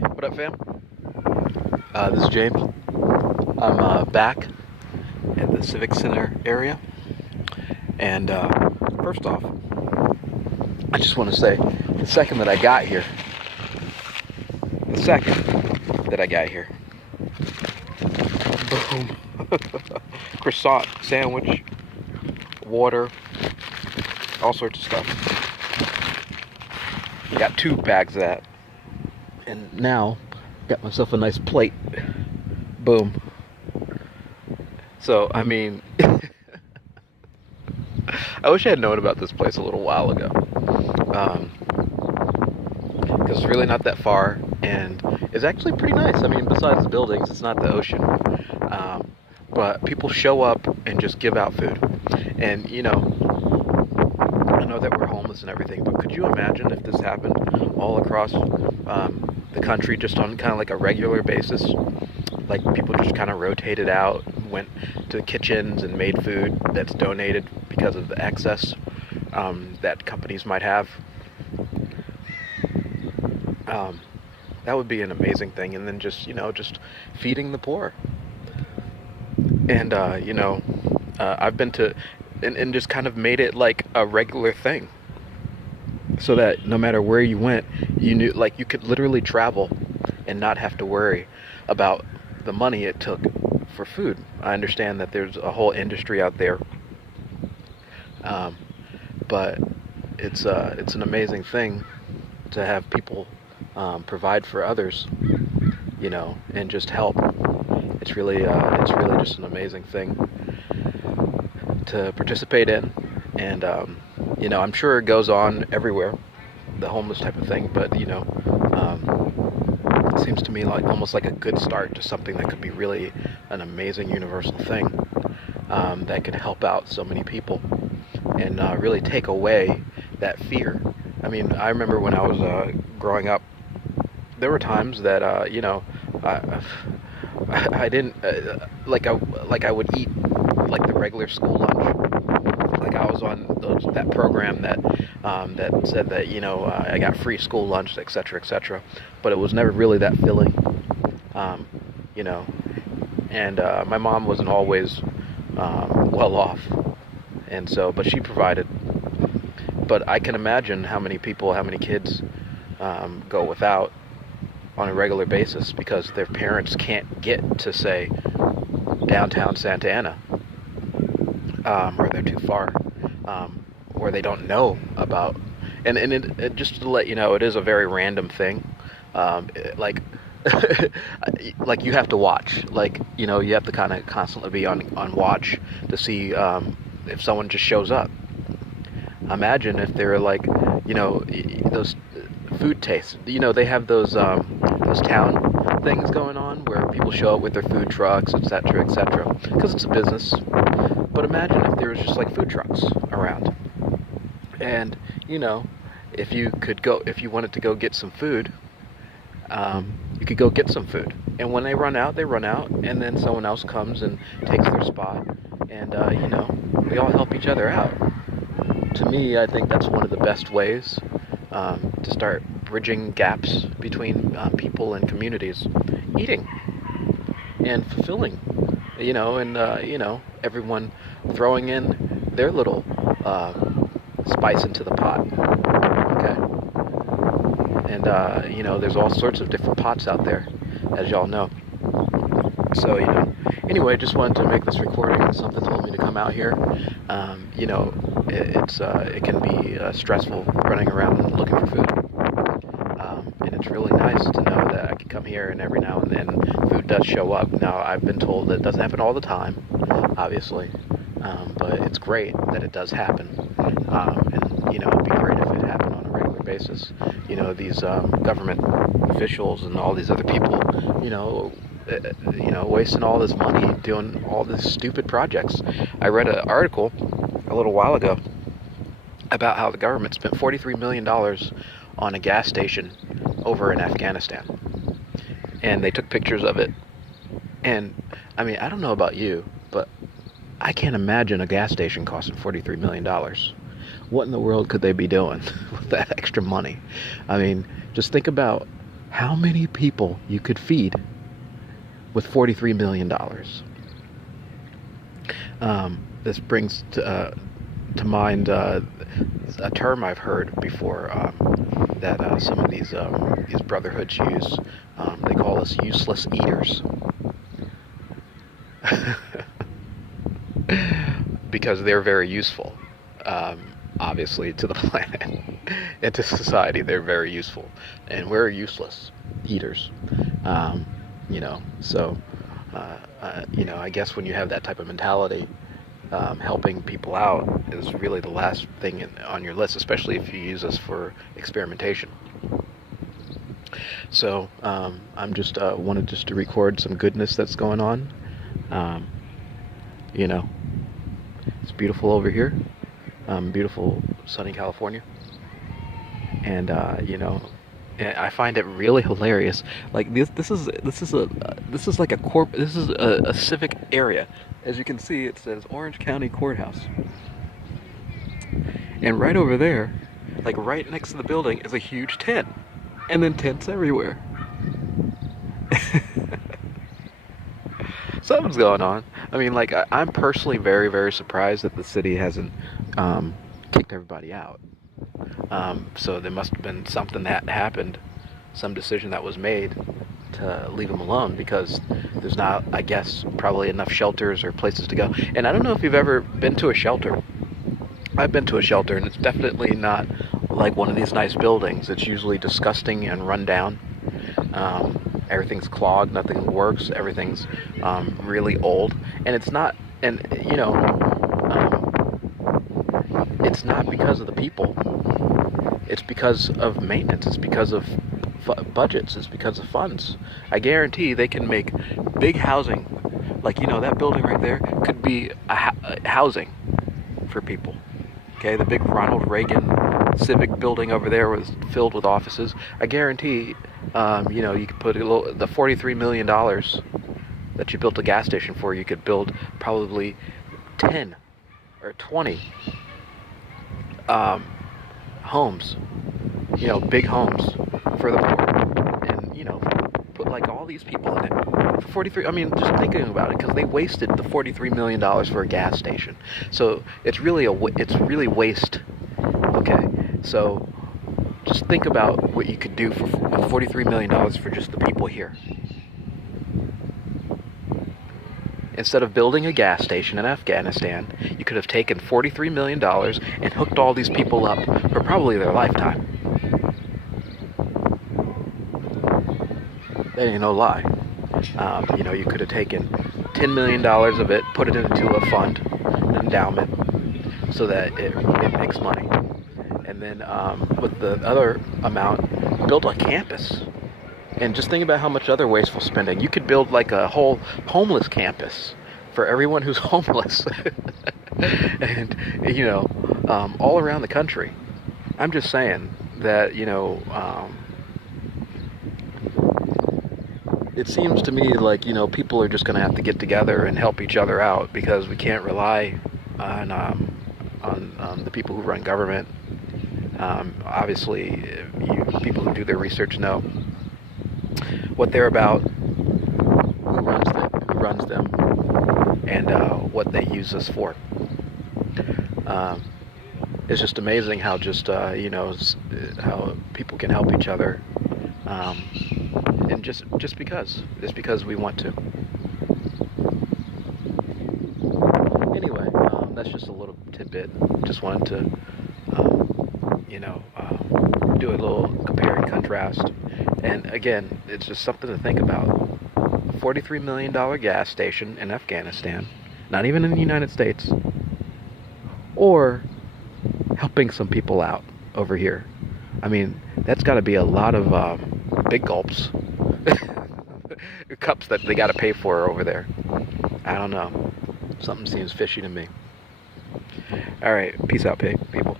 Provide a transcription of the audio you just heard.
What up, fam? This is James. I'm back at the Civic Center area. And first off, I just want to say the second that I got here, boom, croissant, sandwich, water, all sorts of stuff. Got 2 bags of that. And now, got myself a nice plate. Boom. So, I mean, I wish I had known about this place a little while ago. Because it's really not that far, and it's actually pretty nice. I mean, besides the buildings, it's not the ocean. But people show up and just give out food. And, I know that we're homeless and everything, but could you imagine if this happened all across the country just on kind of like a regular basis? Like people just kind of rotated out, went to kitchens and made food that's donated because of the excess that companies might have. That would be an amazing thing. And then just feeding the poor. And, I've been to, and just kind of made it like a regular thing. So that no matter where you went, you knew, like, you could literally travel and not have to worry about the money it took for food. I understand that there's a whole industry out there. But it's an amazing thing to have people provide for others, and just help. It's really just an amazing thing to participate in, and I'm sure it goes on everywhere, the homeless type of thing. But it seems to me like almost like a good start to something that could be really an amazing universal thing that could help out so many people and really take away that fear. I mean, I remember when I was growing up, there were times that I didn't I would eat like the regular school lunch. Like I was on that program that said that I got free school lunch, etc., etc. But it was never really that filling, you know. And my mom wasn't always well off, and so but she provided. But I can imagine how many people, how many kids go without on a regular basis because their parents can't get to, say, downtown Santa Ana, or they're too far, or they don't know about. And it just to let you know, it is a very random thing. Like like you have to watch. Like you have to kind of constantly be on watch to see if someone just shows up. Imagine if they're like, those food tastes. They have those town things going on where people show up with their food trucks, etc., etc. Because it's a business. But imagine if there was just like food trucks around, and if you wanted to go get some food, you could go get some food. And when they run out, and then someone else comes and takes their spot, and we all help each other out. To me, I think that's one of the best ways to start bridging gaps between people and communities. Eating and fulfilling, and everyone throwing in their little spice into the pot. Okay, and there's all sorts of different pots out there, as y'all know. So anyway, just wanted to make this recording. Something told me to come out here. It can be stressful running around looking for food, and it's really nice to know that I can come here and every now and then food does show up. Now I've been told that it doesn't happen all the time, obviously, but it's great that it does happen, and it'd be great if it happened on a regular basis. These government officials and all these other people, wasting all this money doing all these stupid projects. I read an article a little while ago about how the government spent $43 million on a gas station over in Afghanistan. And they took pictures of it. And, I mean, I don't know about you, but I can't imagine a gas station costing $43 million. What in the world could they be doing with that extra money? I mean, just think about how many people you could feed with $43 million. This brings to mind a term I've heard before, that some of these brotherhoods use. They call us useless eaters. Because they're very useful. Obviously, to the planet and to society, they're very useful, and we're useless eaters. So I guess when you have that type of mentality, helping people out is really the last thing on your list, especially if you use us for experimentation. So I'm just wanted just to record some goodness that's going on. Um, you know, it's beautiful over here. Beautiful sunny California, and I find it really hilarious. Like this is like a civic area. As you can see, it says Orange County Courthouse, and right over there, like right next to the building, is a huge tent, and then tents everywhere. Something's going on. I mean, like I'm personally very, very surprised that the city hasn't kicked everybody out. So there must have been something that happened, some decision that was made to leave them alone, because there's not, I guess, probably enough shelters or places to go. And I don't know if you've ever been to a shelter. I've been to a shelter, and it's definitely not like one of these nice buildings. It's usually disgusting and run down. Everything's clogged, nothing works, everything's really old, and it's not, and it's not because of the people. It's because of maintenance. It's because of budgets. It's because of funds. I guarantee they can make big housing, like that building right there could be a housing for people. Okay, the big Ronald Reagan Civic building over there was filled with offices. I guarantee, you could put the $43 million that you built a gas station for, you could build probably 10 or 20 homes, big homes for the poor, and put like all these people in it for 43. I mean, just thinking about it, because they wasted the $43 million for a gas station, so it's really waste. Okay, so just think about what you could do for $43 million for just the people here. Instead of building a gas station in Afghanistan, you could have taken $43 million and hooked all these people up for probably their lifetime. That ain't no lie. You could have taken $10 million of it, put it into a fund, an endowment, so that it makes money. And then with the other amount, build a campus. And just think about how much other wasteful spending. You could build like a whole homeless campus for everyone who's homeless. And, all around the country. I'm just saying that, it seems to me like, people are just going to have to get together and help each other out, because we can't rely on the people who run government. Obviously, people who do their research know what they're about, who runs them, and what they use us for. It's just amazing how how people can help each other, and just because we want to. Anyway, that's just a little tidbit. Just wanted to do a little compare and contrast. And again, it's just something to think about. A $43 million gas station in Afghanistan, not even in the United States, or helping some people out over here. I mean, that's got to be a lot of big gulps. Cups that they got to pay for over there. I don't know. Something seems fishy to me. All right, peace out, people.